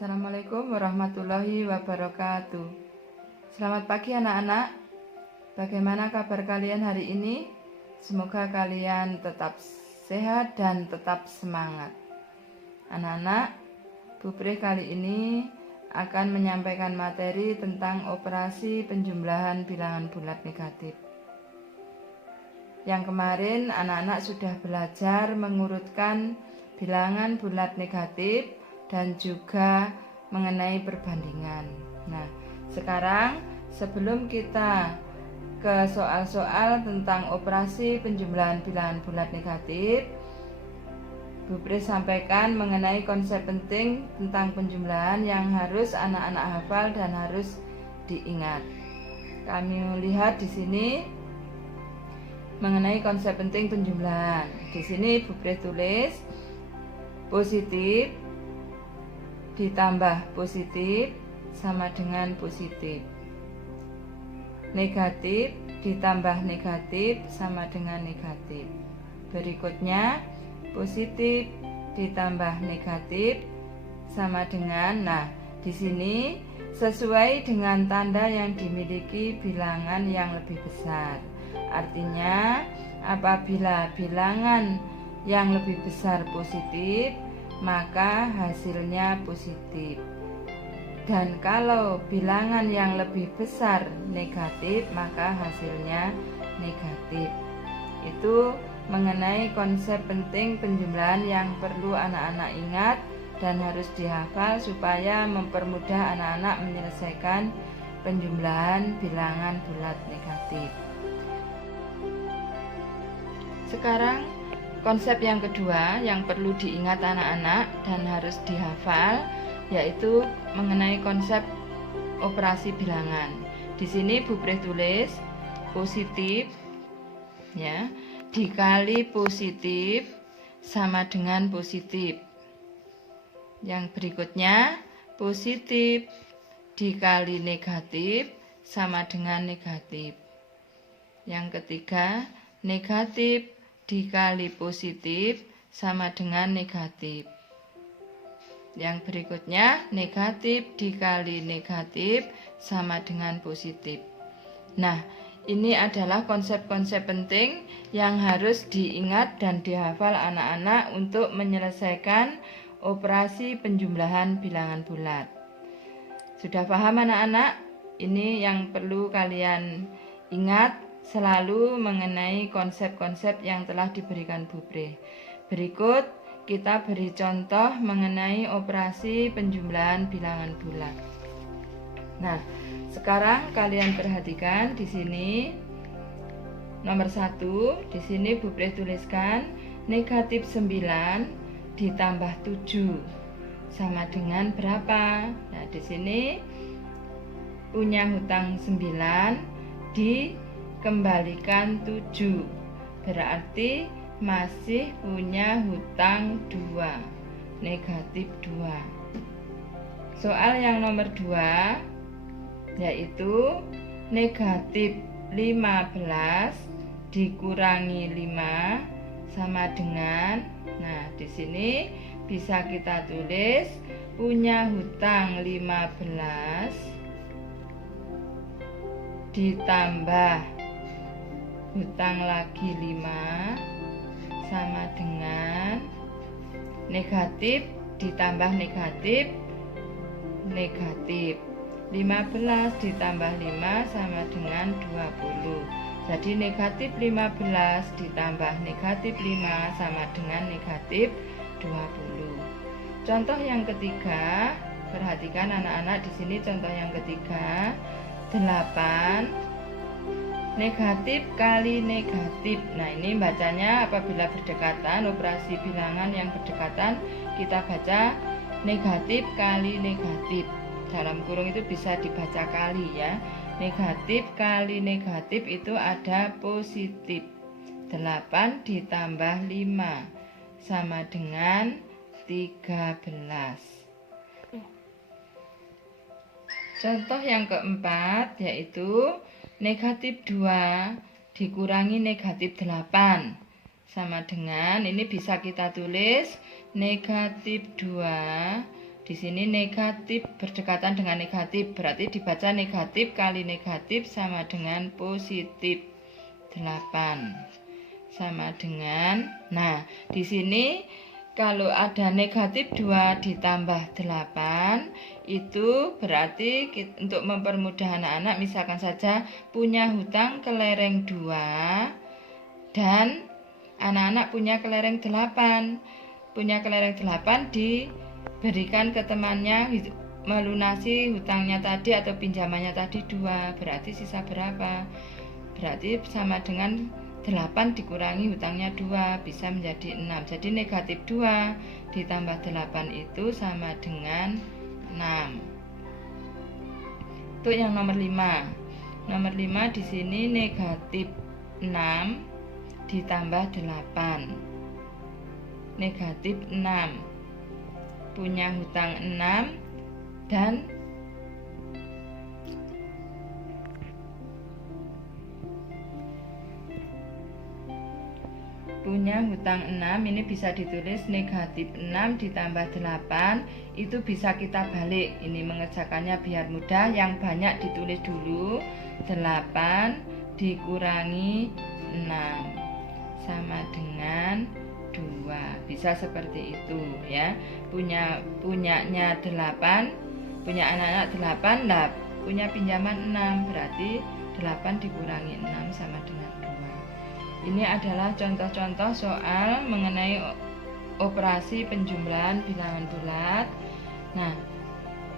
Assalamualaikum warahmatullahi wabarakatuh. Selamat pagi anak-anak. Bagaimana kabar kalian hari ini? Semoga kalian tetap sehat dan tetap semangat. Anak-anak, Bu Pri kali ini akan menyampaikan materi tentang operasi penjumlahan bilangan bulat negatif. Yang kemarin anak-anak sudah belajar mengurutkan bilangan bulat negatif dan juga mengenai perbandingan. Nah, sekarang sebelum kita ke soal-soal tentang operasi penjumlahan bilangan bulat negatif, Bu Pri sampaikan mengenai konsep penting tentang penjumlahan yang harus anak-anak hafal dan harus diingat. Kami lihat di sini mengenai konsep penting penjumlahan. Di sini Bu Pri tulis positif ditambah positif sama dengan positif. Negatif ditambah negatif sama dengan negatif. Berikutnya positif ditambah negatif sama dengan, di sini sesuai dengan tanda yang dimiliki bilangan yang lebih besar. Artinya apabila bilangan yang lebih besar positif, maka hasilnya positif. Dan kalau bilangan yang lebih besar negatif, maka hasilnya negatif. Itu mengenai konsep penting penjumlahan yang perlu anak-anak ingat dan harus dihafal supaya mempermudah anak-anak menyelesaikan penjumlahan bilangan bulat negatif. Sekarang konsep yang kedua yang perlu diingat anak-anak dan harus dihafal yaitu mengenai konsep operasi bilangan. Di sini Bu Pri tulis positif ya, dikali positif sama dengan positif. Yang berikutnya positif dikali negatif sama dengan negatif. Yang ketiga negatif dikali positif sama dengan negatif. Yang berikutnya negatif dikali negatif sama dengan positif. Nah, ini adalah konsep-konsep penting yang harus diingat dan dihafal anak-anak untuk menyelesaikan operasi penjumlahan bilangan bulat. Sudah paham anak-anak? Ini yang perlu kalian ingat selalu mengenai konsep-konsep yang telah diberikan Bu Pri. Berikut kita beri contoh mengenai operasi penjumlahan bilangan bulat. Nah, sekarang kalian perhatikan di sini nomor 1, di sini Bu Pri tuliskan negatif 9 ditambah 7 sama dengan berapa? Nah, di sini punya hutang 9 dikembalikan 7, berarti masih punya hutang 2, negatif 2. Soal yang nomor 2 yaitu negatif 15 dikurangi 5 sama dengan, di sini bisa kita tulis punya hutang 15 ditambah hutang lagi 5 sama dengan negatif ditambah negatif, negatif. 15 ditambah 5 sama dengan 20. Jadi negatif 15 ditambah negatif 5 sama dengan negatif 20. Contoh yang ketiga, perhatikan anak-anak di sini contoh yang ketiga, 8 negatif kali negatif. Nah, ini bacanya apabila berdekatan, operasi bilangan yang berdekatan kita baca negatif kali negatif. Dalam kurung itu bisa dibaca kali ya. Negatif kali negatif itu ada positif. 8 ditambah 5 sama dengan 13. Contoh yang keempat yaitu negatif 2 dikurangi negatif 8 sama dengan, ini bisa kita tulis negatif 2 Di sini negatif berdekatan dengan negatif, berarti dibaca negatif kali negatif sama dengan positif 8. Sama dengan, nah di sini kalau ada negatif 2 ditambah 8, itu berarti untuk mempermudah anak-anak, misalkan saja punya hutang kelereng 2 dan anak-anak punya kelereng 8. Punya kelereng 8 diberikan ke temannya melunasi hutangnya tadi atau pinjamannya tadi 2. Berarti sisa berapa? Berarti sama dengan 8 dikurangi hutangnya 2, bisa menjadi 6. Jadi negatif 2 ditambah 8 itu sama dengan 6. Untuk yang nomor 5. Nomor 5 di sini negatif 6 ditambah 8. Negatif 6. Punya hutang 6 dan punya hutang 6, ini bisa ditulis negatif 6 ditambah 8, itu bisa kita balik. Ini mengerjakannya biar mudah, yang banyak ditulis dulu. 8 dikurangi 6 sama dengan 2. Bisa seperti itu ya. Punyanya 8, punya anak-anak 8, lah punya pinjaman 6, berarti 8 dikurangi 6 sama dengan 2. Ini adalah contoh-contoh soal mengenai operasi penjumlahan bilangan bulat. Nah,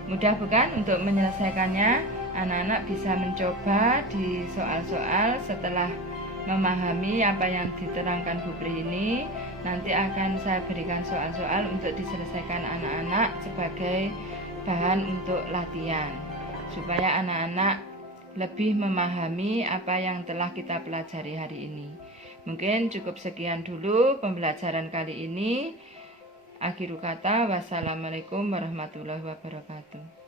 mudah bukan untuk menyelesaikannya? Anak-anak bisa mencoba di soal-soal setelah memahami apa yang diterangkan Bu Pri ini. Nanti akan saya berikan soal-soal untuk diselesaikan anak-anak sebagai bahan untuk latihan, supaya anak-anak lebih memahami apa yang telah kita pelajari hari ini. Mungkin cukup sekian dulu pembelajaran kali ini. Akhirul kata, wassalamualaikum warahmatullahi wabarakatuh.